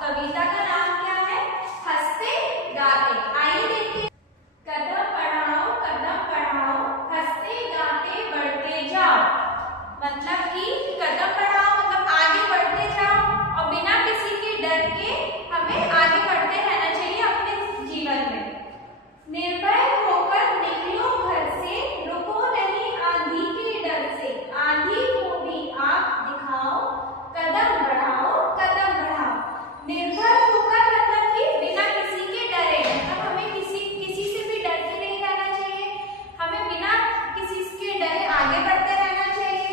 कविता का नाम क्या है? हंसते गाते। आइए देखते हैं। कदम बढ़ाओ, हंसते गाते बढ़ते जाओ। मतलब कि कदम बढ़ाओ मतलब आगे बढ़ते जाओ और बिना किसी के डर के हमें आगे बढ़ते रहना चाहिए अपने जीवन में। निर्भय होकर निकलो घर से, रुको नहीं आंधी के डर से। आंधी को भी आंख दिखाओ, कदम बढ़ाओ, कदम बढ़ाओ। निर्भर होकर मतलब कि बिना किसी के डरे, मतलब हमें किसी से भी डर के नहीं रहना चाहिए, हमें बिना किसी के डरे आगे बढ़ते रहना चाहिए।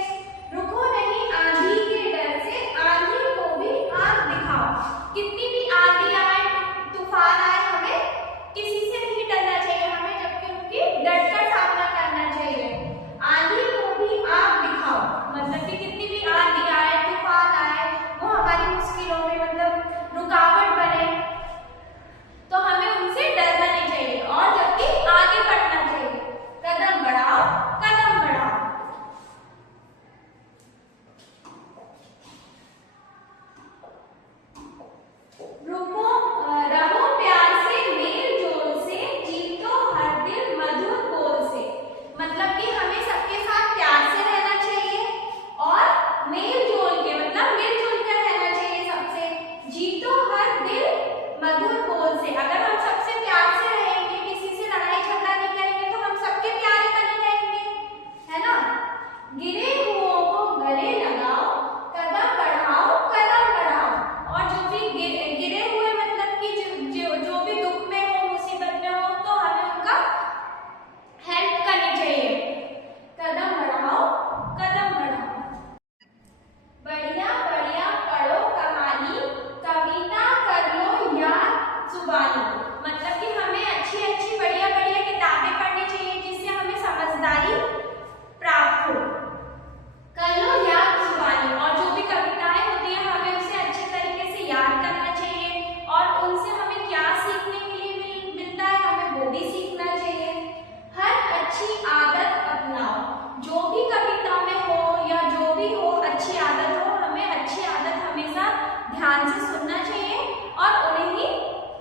रुको नहीं आंधी के डर से, आंधी को भी आंख दिखाओ। कितनी भी आंधी आए, तूफान आए, हमें किसी से नहीं डरना चाहिए, हमें जबकि उनकी डटकर सामना करना चाहिए। आंधी को भी आंख दिखाओ मतलब कि कितनी भी आंधी आए, तूफान आए, वो हमारी मुश्किलों में मतलब रुकावट बने तो हमें उनसे डरना नहीं चाहिए और जबकि आगे बढ़ना चाहिए। कदम बढ़ाओ, कदम बढ़ाओ। रहो प्यार से, मेल जोल से, जीतो हर दिल मधुर बोल से। मतलब कि हमें सबके साथ प्यार से रहना चाहिए और मेल जोल के मतलब मिलजुल कर रहना चाहिए सबसे। जीतो हर दिल मधुर बोल से। अगर हम सबसे प्यार से रहेंगे, किसी से लड़ाई झगड़ा नहीं करेंगे तो हम सबके प्यारे बने रहेंगे, है ना। गिरे हुओं को गले लगाओ, कदम बढ़ाओ, कदम बढ़ाओ। और जो भी गिरे हुए मतलब कि जो भी दुख में हो, मुसीबत में हो तो हमें उनका हेल्प करनी चाहिए। कदम बढ़ाओ, कदम बढ़ाओ। बढ़िया बढ़िया पढ़ो कहानी, कविता कर लो याद जुबानी। मतलब कि हमें अच्छी अच्छी बढ़िया बढ़िया किताबें पढ़नी चाहिए जिससे हमें समझदारी प्राप्त हो। कर लो याद जुबानी। और जो भी कविताएं होती है हमें उसे अच्छे तरीके से याद करना चाहिए और उनसे हमें क्या सीखने के लिए मिलता है हमें वो भी सीखना चाहिए। हर अच्छी आदत अपनाओ। जो भी कविता में हो या जो भी हो अच्छी आदत हो, हमें अच्छी आदत हमेशा ध्यान से सुनना चाहिए और उन्हें ही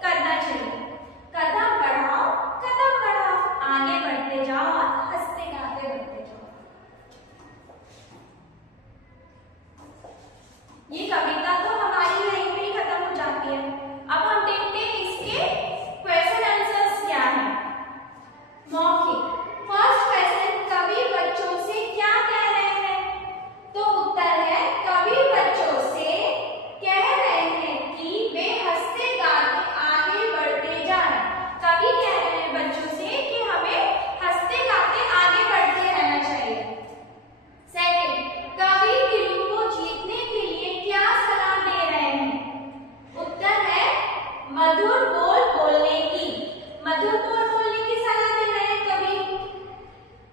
करना चाहिए। कदम बढ़ाओ, कदम बढ़ाओ। आगे बढ़ते जाओ और हंसते गाते बढ़ते जाओ। ये कविता तो हमारी यहीं पे ही खत्म हो जाती है। अब हम देखते हैं इसके क्वेश्चन आंसर्स क्या है। मौखिक। फर्स्ट क्वेश्चन, कवि बच्चों से क्या कह रहे हैं? तो उत्तर है कवि बच्चों से कह रहे हैं कि वे हंसते गाते आगे बढ़ते जाएं। कवि कह रहे हैं बच्चों से कि हमें हंसते गाते आगे बढ़ते रहना चाहिए। सेकंड, कवि दिलों को जीतने के लिए क्या सलाह दे रहे हैं? उत्तर है मधुर बोल बोलने की। मधुर बोल बोलने की सलाह दे रहे हैं कवि।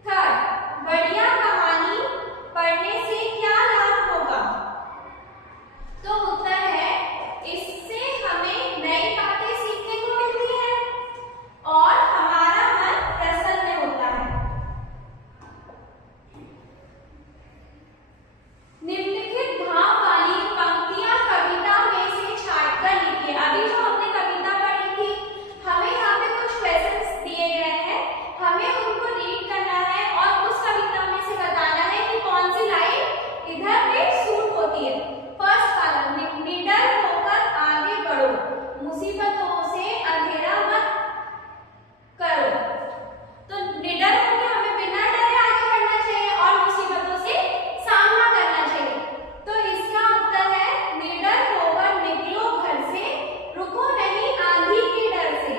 थर्ड, बढ़िया कहानी पढ़ने से क्या लाभ होगा? तो उत्तर है इससे हमें नई बातें सीखने को मिलती है और हमारा मन प्रसन्न होता है। निम्नलिखित भाव वाली पंक्तियां कविता में से छांटकर लिखिए। अभी जो हमने कविता पढ़ी थी, हमें यहाँ पे कुछ क्वेश्चंस दिए गए हैं, हमें उनको रीड करना है और उस कविता में से बताना है कि कौन सी लाइन इधर पे सूट होती है। फर्स्ट वाला, निडर होकर आगे बढ़ो, मुसीबतों से अंधेरा मत करो। तो निडर होकर हमें बिना डरे आगे बढ़ना चाहिए और मुसीबतों से सामना करना चाहिए। तो इसका उत्तर है निडर होकर निकलो घर से, रुको नहीं आंधी के डर से।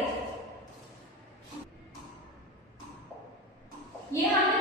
ये हम